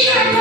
Amen.